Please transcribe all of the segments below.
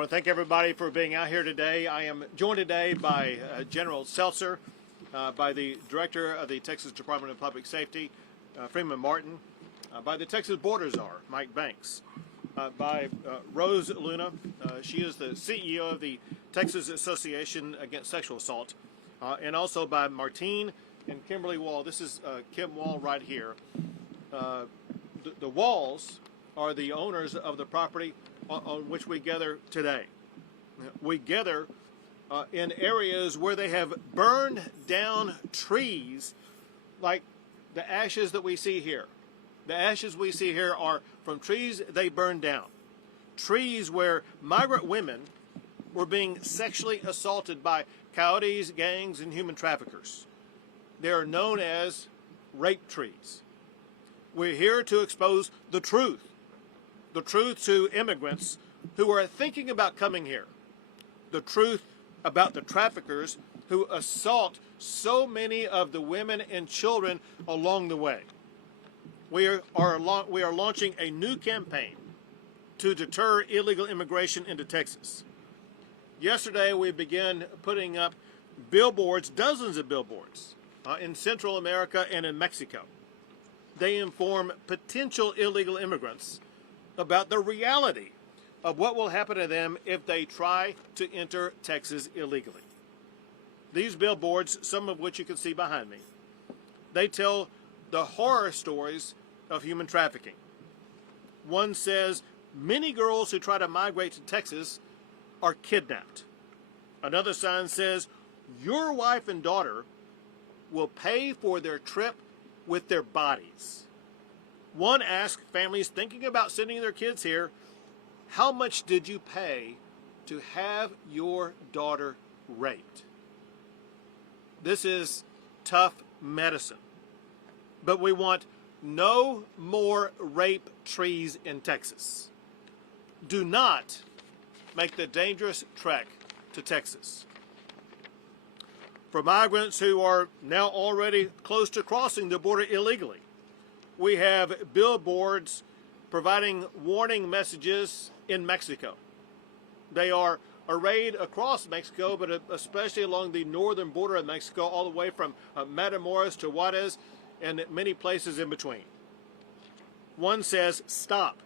want to thank everybody for being out here today. I am joined today by General Seltzer, by the Director of the Texas Department of Public Safety, Freeman Martin, by the Texas Border Czar, Mike Banks, by Rose Luna. She is the CEO of the Texas Association Against Sexual Assault, and also by Martine and Kimberly Wall. This is Kim Wall right here. The Walls are the owners of the property on which we gather today. We gather in areas where they have burned down trees like the ashes that we see here. The ashes we see here are from trees they burned down. Trees where migrant women were being sexually assaulted by coyotes, gangs, and human traffickers. They are known as rape trees. We're here to expose the truth to immigrants who are thinking about coming here, the truth about the traffickers who assault so many of the women and children along the way. We are launching a new campaign to deter illegal immigration into Texas. Yesterday, we began putting up billboards, dozens of billboards, in Central America and in Mexico. They inform potential illegal immigrants about the reality of what will happen to them if they try to enter Texas illegally. These billboards, some of which you can see behind me, they tell the horror stories of human trafficking. One says, many girls who try to migrate to Texas are kidnapped. Another sign says, your wife and daughter will pay for their trip with their bodies. One asked families thinking about sending their kids here, how much did you pay to have your daughter raped? This is tough medicine. But we want no more rape trees in Texas. Do not make the dangerous trek to Texas. For migrants who are now already close to crossing the border illegally, we have billboards providing warning messages in Mexico. They are arrayed across Mexico, but especially along the northern border of Mexico, all the way from Matamoros to Juarez and many places in between. One says, stop.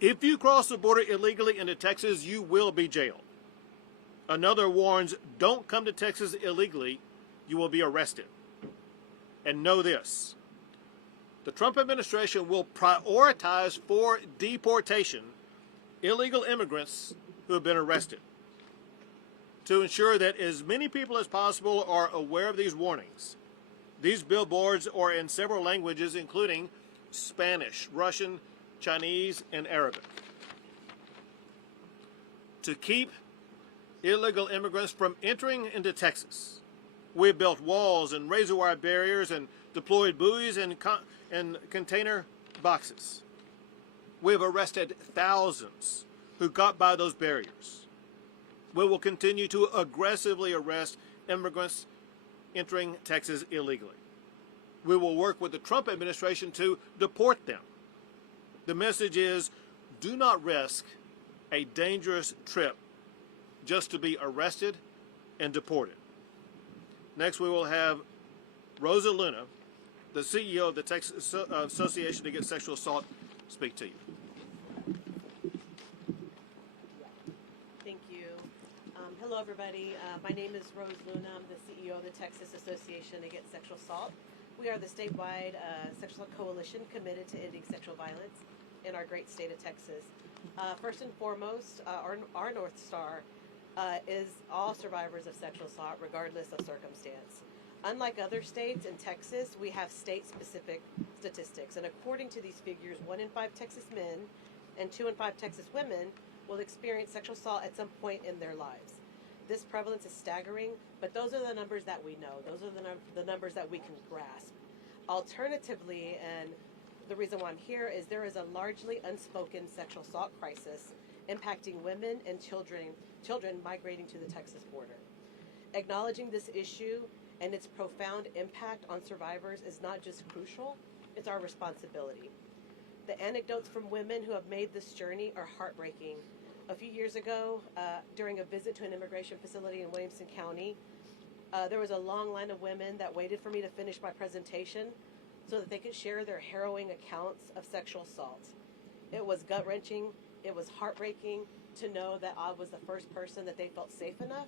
If you cross the border illegally into Texas, you will be jailed. Another warns, don't come to Texas illegally, you will be arrested. And know this, the Trump administration will prioritize for deportation illegal immigrants who have been arrested. To ensure that as many people as possible are aware of these warnings, these billboards are in several languages, including Spanish, Russian, Chinese, and Arabic. To keep illegal immigrants from entering into Texas, we've built walls and razor wire barriers and deployed buoys and container boxes. We've arrested thousands who got by those barriers. We will continue to aggressively arrest immigrants entering Texas illegally. We will work with the Trump administration to deport them. The message is, do not risk a dangerous trip just to be arrested and deported. Next, we will have Rosa Luna, the CEO of the Texas Association Against Sexual Assault, speak to you. Thank you. Hello, everybody. My name is Rose Luna. I'm the CEO of the Texas Association Against Sexual Assault. We are the statewide sexual coalition committed to ending sexual violence in our great state of Texas. First and foremost, our North Star is all survivors of sexual assault, regardless of circumstance. Unlike other states, in Texas, we have state-specific statistics. And according to these figures, 1 in 5 Texas men and 2 in 5 Texas women will experience sexual assault at some point in their lives. This prevalence is staggering, but those are the numbers that we know. Those are the numbers that we can grasp. Alternatively, and the reason why I'm here is there is a largely unspoken sexual assault crisis impacting women and children migrating to the Texas border. Acknowledging this issue and its profound impact on survivors is not just crucial, it's our responsibility. The anecdotes from women who have made this journey are heartbreaking. A few years ago, during a visit to an immigration facility in Williamson County, there was a long line of women that waited for me to finish my presentation so that they could share their harrowing accounts of sexual assault. It was gut-wrenching. It was heartbreaking to know that I was the first person that they felt safe enough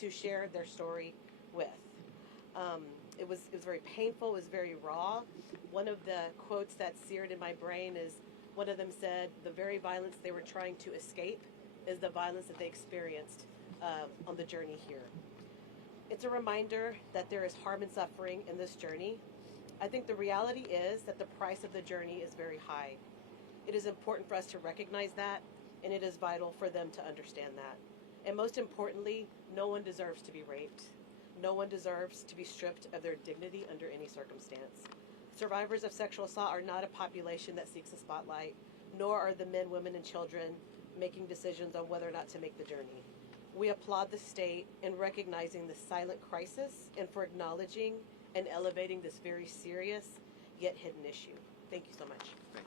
to share their story with. It was very painful. It was very raw. One of the quotes that seared in my brain is, one of them said, the very violence they were trying to escape is the violence that they experienced on the journey here. It's a reminder that there is harm and suffering in this journey. I think the reality is that the price of the journey is very high. It is important for us to recognize that, and it is vital for them to understand that. And most importantly, no one deserves to be raped. No one deserves to be stripped of their dignity under any circumstance. Survivors of sexual assault are not a population that seeks the spotlight, nor are the men, women, and children making decisions on whether or not to make the journey. We applaud the state in recognizing the silent crisis and for acknowledging and elevating this very serious yet hidden issue. Thank you so much. Thank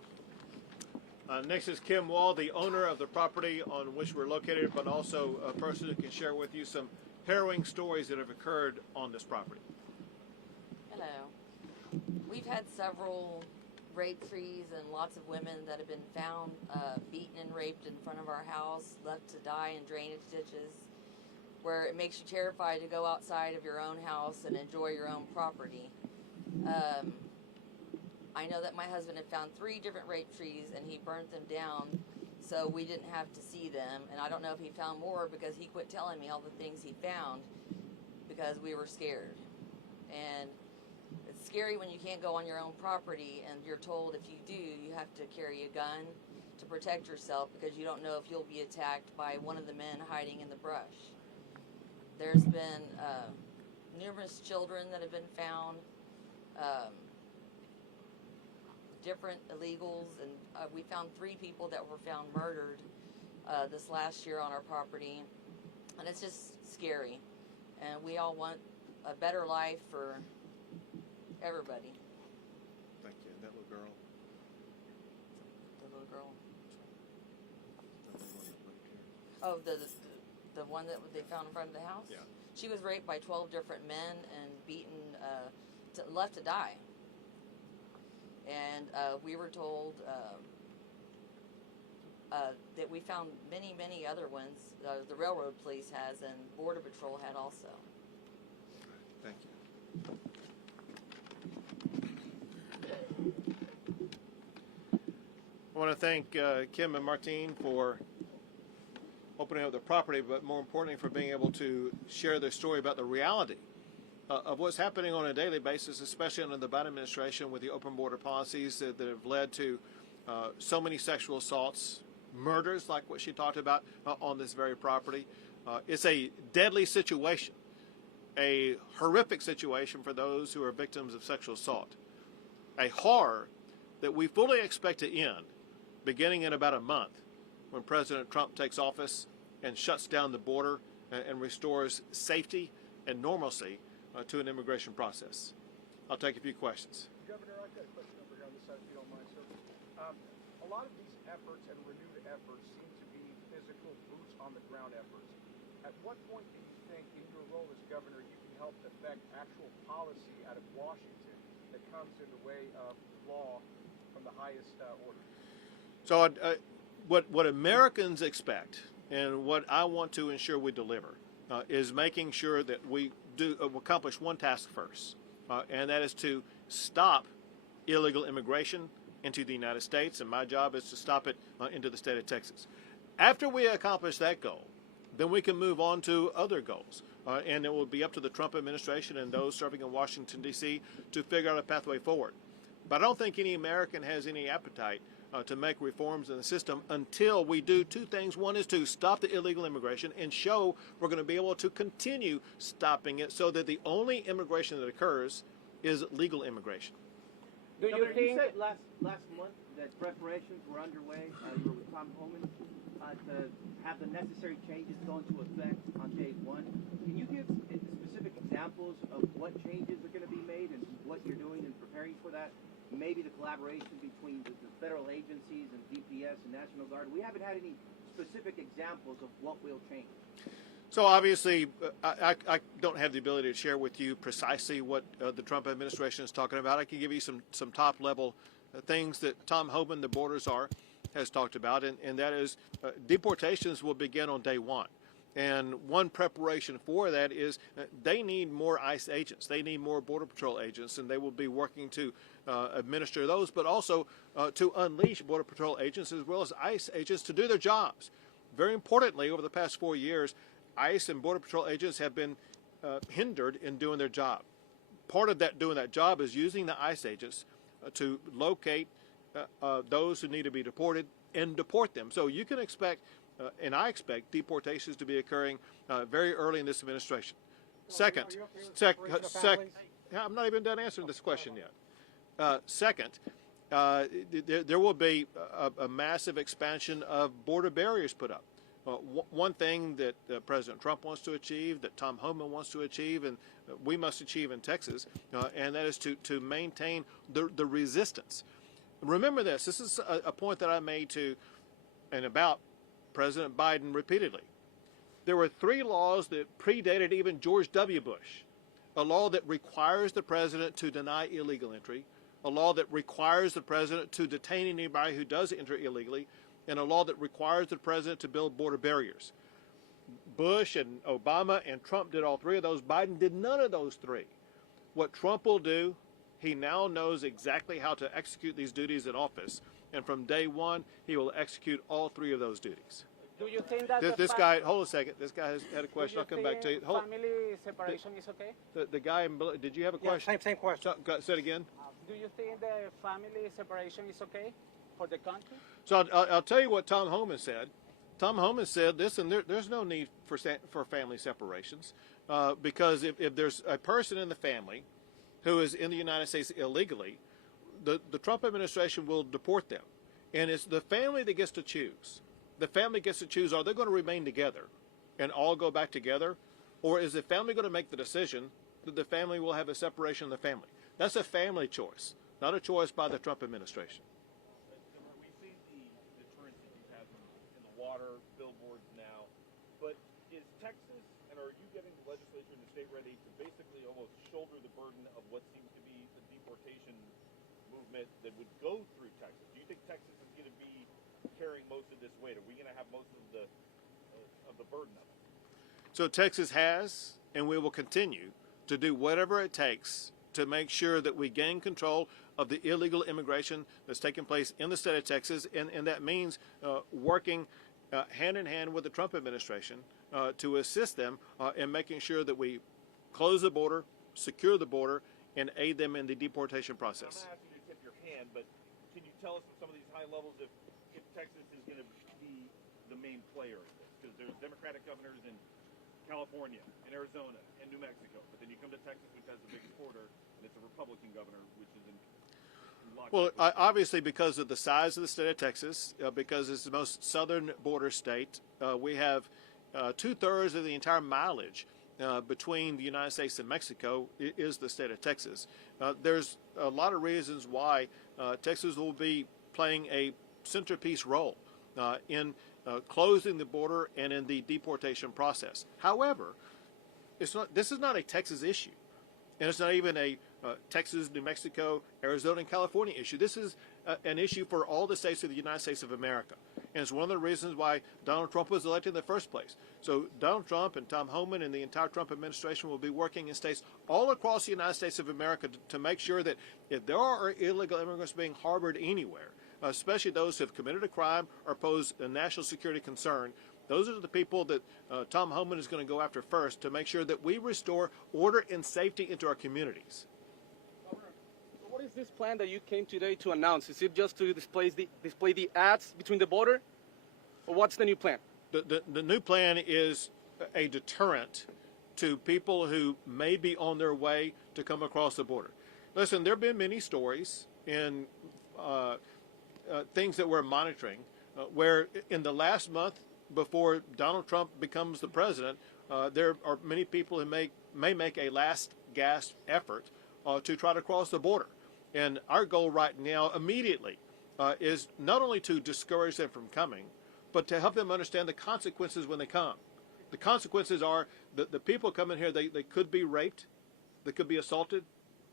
you. Next is Kim Wall, the owner of the property on which we're located, but also a person who can share with you some harrowing stories that have occurred on this property. Hello. We've had several rape trees and lots of women that have been found beaten and raped in front of our house, left to die in drainage ditches, where it makes you terrified to go outside of your own house and enjoy your own property. I know that my husband had found 3 different rape trees and he burnt them down so we didn't have to see them. And I don't know if he found more because he quit telling me all the things he found because we were scared. And it's scary when you can't go on your own property and you're told if you do, you have to carry a gun to protect yourself because you don't know if you'll be attacked by one of the men hiding in the brush. There's been numerous children that have been found, different illegals, and we found 3 people that were found murdered this last year on our property, and it's just scary. And we all want a better life for everybody. Thank you. That little girl. The little girl. Oh, the one that they found in front of the house? Yeah. She was raped by 12 different men and beaten, left to die. And we were told that we found many, many other ones. The railroad police has, and Border Patrol had also. Thank you. I want to thank Kim and Martine for opening up the property, but more importantly for being able to share their story about the reality of what's happening on a daily basis, especially under the Biden administration with the open border policies that have led to so many sexual assaults, murders like what she talked about on this very property. It's a deadly situation, a horrific situation for those who are victims of sexual assault, a horror that we fully expect to end beginning in about a month when President Trump takes office and shuts down the border and restores safety and normalcy to an immigration process. I'll take a few questions. Governor, I've got a question over here on this side, if you don't mind, sir. A lot of these efforts and renewed efforts seem to be physical, boots-on-the-ground efforts. At what point do you think, in your role as governor, you can help affect actual policy out of Washington that comes in the way of law from the highest order? So what Americans expect and what I want to ensure we deliver is making sure that we do accomplish one task first, and that is to stop illegal immigration into the United States, and my job is to stop it into the state of Texas. After we accomplish that goal, then we can move on to other goals, and it will be up to the Trump administration and those serving in Washington, D.C. to figure out a pathway forward. But I don't think any American has any appetite to make reforms in the system until we do 2 things. One is to stop the illegal immigration and show we're going to be able to continue stopping it so that the only immigration that occurs is legal immigration. Do you Governor, think you said last month that preparations were underway, you were with Tom Homan, to have the necessary changes go into effect on day 1. Can you give specific examples of what changes are going to be made and what you're doing in preparing for that? Maybe the collaboration between the federal agencies and DPS and National Guard. We haven't had any specific examples of what will change? So obviously, I don't have the ability to share with you precisely what the Trump administration is talking about. I can give you some top level things that Tom Homan, the border czar, has talked about, and that is deportations will begin on day one. And one preparation for that is they need more ICE agents. They need more Border Patrol agents, and they will be working to administer those, but also to unleash Border Patrol agents as well as ICE agents to do their jobs. Very importantly, over the past 4 years, ICE and Border Patrol agents have been hindered in doing their job. Part of that doing that job is using the ICE agents to locate those who need to be deported and deport them. So you can expect, and I expect, deportations to be occurring very early in this administration. Second, I'm not even done answering this question yet. Second, there will be a massive expansion of border barriers put up. One thing that President Trump wants to achieve, that Tom Homan wants to achieve, and we must achieve in Texas, and that is to maintain the resistance. Remember this. This is a point that I made to and about President Biden repeatedly. There were 3 laws that predated even George W. Bush. A law that requires the president to deny illegal entry, a law that requires the president to detain anybody who does enter illegally, and a law that requires the president to build border barriers. Bush and Obama and Trump did all 3 of those. Biden did none of those 3. What Trump will do, he now knows exactly how to execute these duties in office. And from day one, he will execute all 3 of those duties. Do you think that This guy, hold a second. This guy has had a question. I'll come back to you. Family separation is okay? The guy in below, did you have a question? Same question. Say it again. Do you think the family separation is okay for the country? So I'll tell you what Tom Homan said. Tom Homan said, listen, there's no need for family separations because if there's a person in the family who is in the United States illegally, the Trump administration will deport them. And it's the family that gets to choose. The family gets to choose, are they going to remain together and all go back together? Or is the family going to make the decision that the family will have a separation of the family? That's a family choice, not a choice by the Trump administration. We've seen the deterrence that you've had in the water, billboards now, but is Texas, and are you getting the legislature and the state ready to basically almost shoulder the burden of what seems to be the deportation movement that would go through Texas? Do you think Texas is going to be carrying most of this weight? Are we going to have most of the burden of it? So Texas has, and we will continue to do whatever it takes to make sure that we gain control of the illegal immigration that's taking place in the state of Texas, and that means working hand in hand with the Trump administration to assist them in making sure that we close the border, secure the border, and aid them in the deportation process. I'm not asking you to tip your hand, but can you tell us at some of these high levels if Texas is going to be the main player in this? Because there's Democratic governors in California, in Arizona, and New Mexico, but then you come to Texas, which has the biggest border, and it's a Republican governor, which is in lockstep. Well, obviously because of the size of the state of Texas, because it's the most southern border state, we have 2/3 of the entire mileage between the United States and Mexico is the state of Texas. There's a lot of reasons why Texas will be playing a centerpiece role in closing the border and in the deportation process. However, this is not a Texas issue, and it's not even a Texas, New Mexico, Arizona, and California issue. This is an issue for all the states of the United States of America, and it's one of the reasons why Donald Trump was elected in the first place. So Donald Trump and Tom Homan and the entire Trump administration will be working in states all across the United States of America to make sure that if there are illegal immigrants being harbored anywhere, especially those who have committed a crime or pose a national security concern, those are the people that Tom Homan is going to go after first to make sure that we restore order and safety into our communities. Governor, so what is this plan that you came today to announce? Is it just to display the ads between the border, or what's the new plan? The new plan is a deterrent to people who may be on their way to come across the border. Listen, there have been many stories in things that we're monitoring where in the last month before Donald Trump becomes the president, there are many people who may make a last gasp effort to try to cross the border. And our goal right now immediately is not only to discourage them from coming, but to help them understand the consequences when they come. The consequences are the people coming here, they could be raped, they could be assaulted,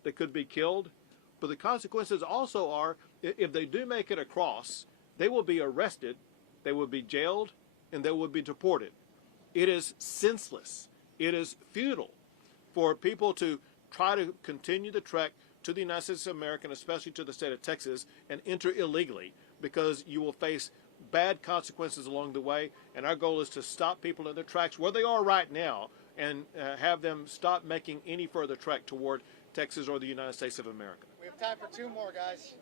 they could be killed, but the consequences also are if they do make it across, they will be arrested, they will be jailed, and they will be deported. It is senseless. It is futile for people to try to continue the trek to the United States of America, and especially to the state of Texas, and enter illegally, because you will face bad consequences along the way. And our goal is to stop people in their tracks where they are right now and have them stop making any further trek toward Texas or the United States of America. We have time for two more, guys.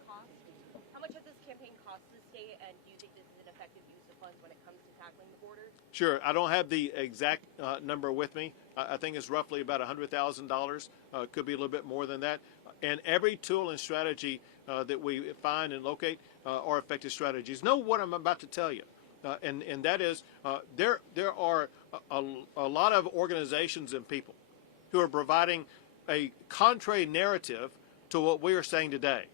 How much does this campaign cost the state, and do you think this is an effective use of funds when it comes to tackling the border? Sure. I don't have the exact number with me. I think it's roughly about $100,000. Could be a little bit more than that. And every tool and strategy that we find and locate are effective strategies. Know what I'm about to tell you. And that is there are a lot of organizations and people who are providing a contrary narrative to what we are saying today.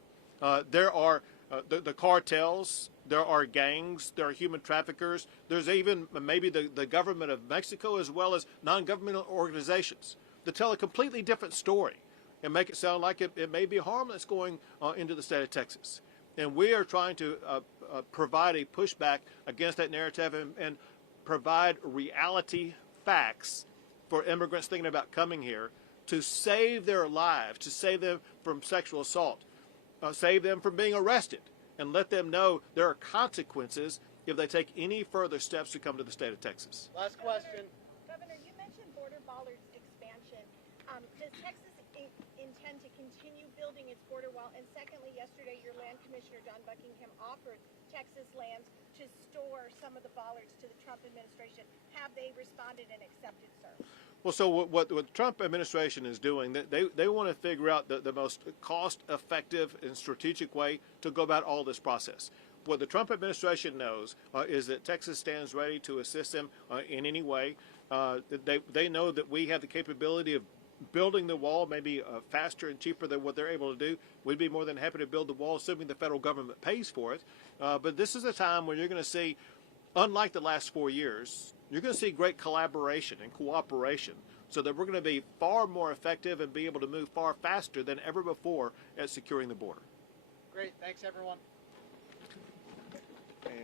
There are the cartels, there are gangs, there are human traffickers, there's even maybe the government of Mexico, as well as non-governmental organizations that tell a completely different story and make it sound like it may be harmless going into the state of Texas. And we are trying to provide a pushback against that narrative and provide reality facts for immigrants thinking about coming here to save their lives, to save them from sexual assault, save them from being arrested, and let them know there are consequences if they take any further steps to come to the state of Texas. Last question. Governor, you mentioned border bollards expansion. Does Texas intend to continue building its border wall? And secondly, yesterday your land commissioner, John Buckingham, offered Texas lands to store some of the bollards to the Trump administration. Have they responded and accepted, sir? Well, so what the Trump administration is doing, they want to figure out the most cost-effective and strategic way to go about all this process. What the Trump administration knows is that Texas stands ready to assist them in any way. They know that we have the capability of building the wall maybe faster and cheaper than what they're able to do. We'd be more than happy to build the wall, assuming the federal government pays for it. But this is a time when you're going to see, unlike the last 4 years, you're going to see great collaboration and cooperation, so that we're going to be far more effective and be able to move far faster than ever before at securing the border. Great. Thanks, everyone. And